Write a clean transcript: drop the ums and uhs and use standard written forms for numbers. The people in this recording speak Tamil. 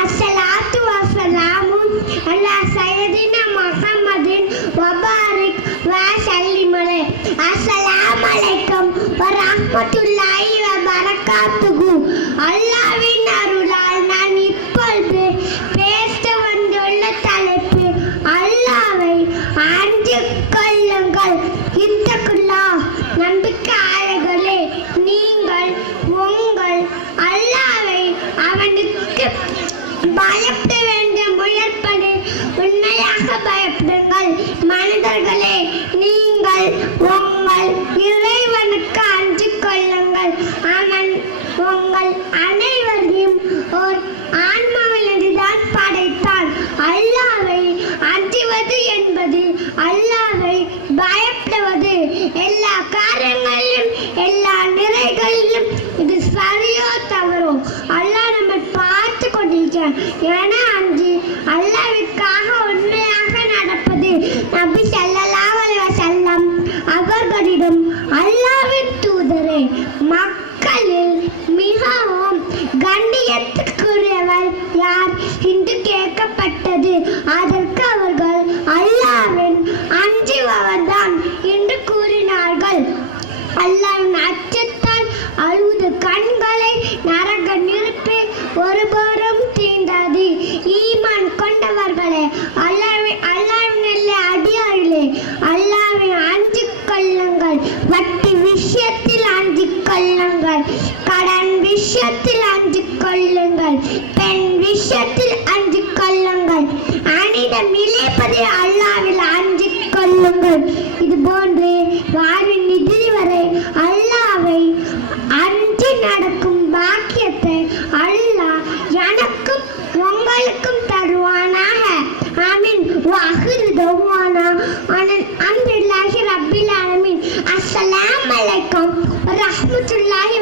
अस्सलातु वस्सलामु अला सय्यदिना मुहम्मदिन व बारिक व सल्लिम अलैहि। अस्सलामु अलैकुम व रहमतुல்லாஹி வ பரகாத்துஹு। அல்லாஹ்வின் அருளால் நான் இப்பொழுது பேச வந்துள்ள தலைப்பு அல்லாஹ்வை அஞ்சிக் கொள்ளுங்கள். இத்தகுல்லாஹ். நம்பிக்கையாளர்களே, நீங்கள் உங்கள் அல்லாஹ்வை அவனுக்கு பயப்பட வேண்டிய முயற்படி உண்மையாக பயப்படுங்கள். மனிதர்களே, நீங்கள் உங்கள் இறைவனுக்கு அஞ்சிக் கொள்ளுங்கள். அவன் உங்கள் அனைவரையும் ஓர் ஆன்மாவிலிருந்துதான் படைத்தான். அல்லாஹ்வை அஞ்சுவது என்பது அல்லாஹ்வை பயப்படுவது. எல்லா காரியங்களிலும் எல்லா நிறைகளிலும் இது சரியோ தவறோ அல்லாஹ் நம்மை பார்த்து கொண்டிருக்கிறான். என அஞ்சு அல்லாஹ்விற்காக உண்மையாக நடப்பது. நபி ஸல்லல்லாஹு அலைஹி வஸல்லம் அவர்களிடம் அல்லாஹ்வின் தூதரே, மக்களில் மிகவும் கண்ணியத்துக்குரியவர் யார் என்று கேட்கப்பட்டது. அதற்கு அவர்கள் அல்லாஹ்வின் அஞ்சுபவர்தான் என்று கூறினார்கள். அல்லாஹ்வின் அச்சத்தால் அழுத கண்களை நரக நெருப்பு ஒருபோதும் தீண்டாது. ஈமான் கொண்டவர்களே, அல்லாஹ்வின் அடியார்களே, அல்லாஹ்வை அஞ்சிக் கொள்ளுங்கள். வட்டி விஷயத்தில் அஞ்சிக் கொள்ளுங்கள். கடன் விஷயத்தில் அஞ்சிக் கொள்ளுங்கள். பெண் விஷயத்தில் அஞ்சிக் கொள்ளுங்கள். அனிதம் இழைப்பதில் அல்லாஹ்வில் அஞ்சிக் கொள்ளுங்கள். இது போன்று வாழ்வின் இறுதி வரை அல்லாஹ்வை அஞ்சி நடக்கும் பாக்கியத்தை அல்லாஹ் எனக்கும் உங்களுக்கும் தருவானாக. ஆமீன். வாஹிரு தஅவானா அல்ஹம்துலில்லாஹி ரப்பில் ஆலமீன். அஸ்ஸலாமு அலைக்கும் வ ரஹ்மத்துல்லாஹி